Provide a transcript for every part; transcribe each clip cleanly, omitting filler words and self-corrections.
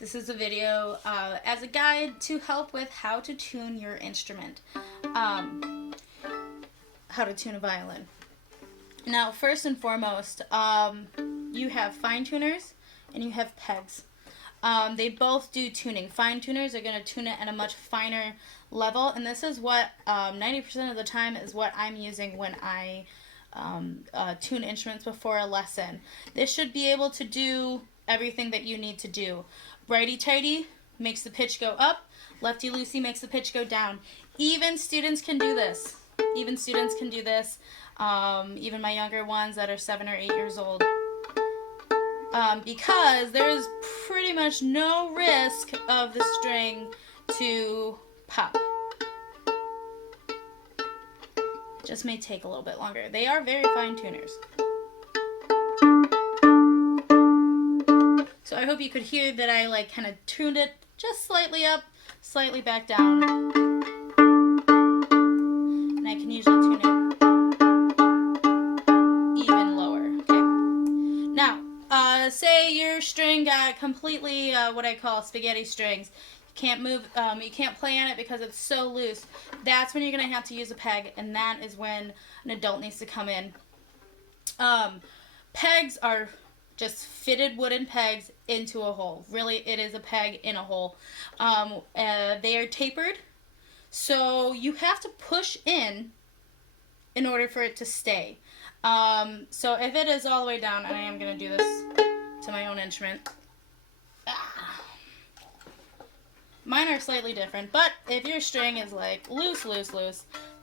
This is a video as a guide to help with how to tune your instrument, how to tune a violin. Now, first and foremost, you have fine tuners and you have pegs. They both do tuning. Fine tuners are going to tune it at a much finer level, and this is what 90% of the time is what I'm using when I tune instruments before a lesson. This should be able to do everything that you need to do. Righty-tighty makes the pitch go up. Lefty-loosey makes the pitch go down. Even students can do this. Even students can do this. Even my younger ones that are 7 or 8 years old. Because there is pretty much no risk of the string to pop. Just may take a little bit longer. They are very fine tuners. So I hope you could hear that I kind of tuned it just slightly up, slightly back down. And I can usually tune it even lower. Okay. Now, say your string got completely what I call spaghetti strings. You can't move, you can't play on it because it's so loose. That's when you're going to have to use a peg, and that is when an adult needs to come in. Pegs are just fitted wooden pegs into a hole. Really, it is a peg in a hole. They are tapered, so you have to push in order for it to stay. So if it is all the way down, and I am going to do this to my own instrument. Mine are slightly different, but if your string is like loose,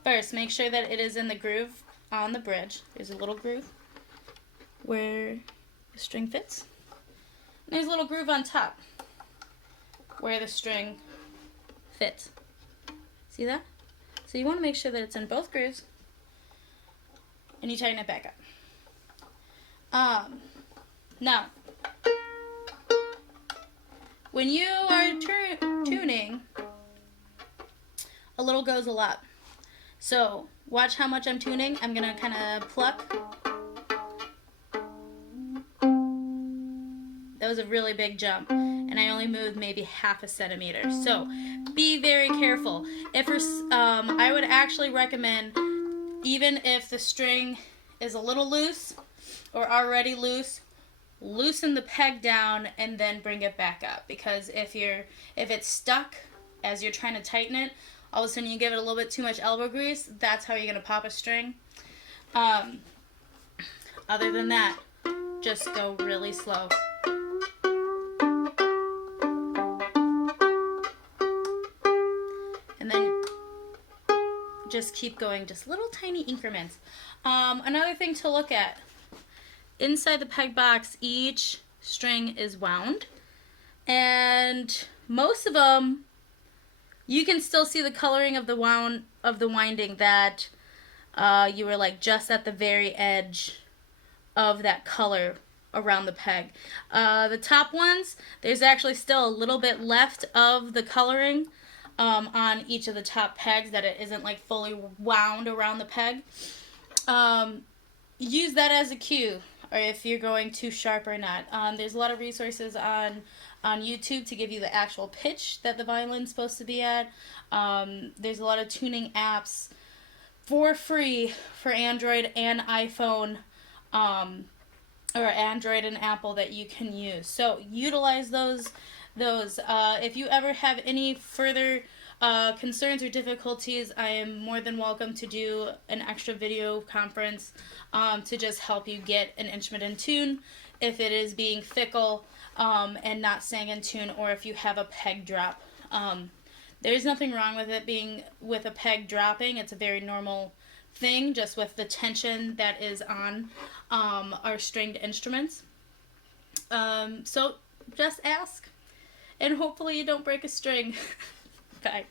first make sure that it is in the groove on the bridge. There's a little groove where the string fits. And there's a little groove on top where the string fits. See that? So you want to make sure that it's in both grooves, and you tighten it back up. Now, when you are tuning, a little goes a lot. So watch how much I'm tuning. I'm going to kind of pluck. That was a really big jump, and I only moved maybe half a centimeter. So be very careful. I would actually recommend, even if the string is a little loose or already loose, loosen the peg down and then bring it back up, because if it's stuck as you're trying to tighten it, all of a sudden you give it a little bit too much elbow grease. That's how you're going to pop a string. Other than that, just go really slow. And then just keep going, just little tiny increments. Another thing to look at, inside the peg box, each string is wound, and most of them you can still see the coloring of the winding that you were just at the very edge of that color around the peg. The top ones, there's actually still a little bit left of the coloring on each of the top pegs, that it isn't fully wound around the peg. Use that as a cue, or if you're going too sharp or not. There's a lot of resources on YouTube to give you the actual pitch that the violin's supposed to be at. There's a lot of tuning apps for free for Android and iPhone, or Android and Apple, that you can use. So utilize those. If you ever have any further concerns or difficulties, I am more than welcome to do an extra video conference to just help you get an instrument in tune if it is being fickle and not staying in tune, or if you have a peg drop. There's nothing wrong with it being with a peg dropping. It's a very normal thing, just with the tension that is on our stringed instruments. So just ask, and hopefully you don't break a string. Bye.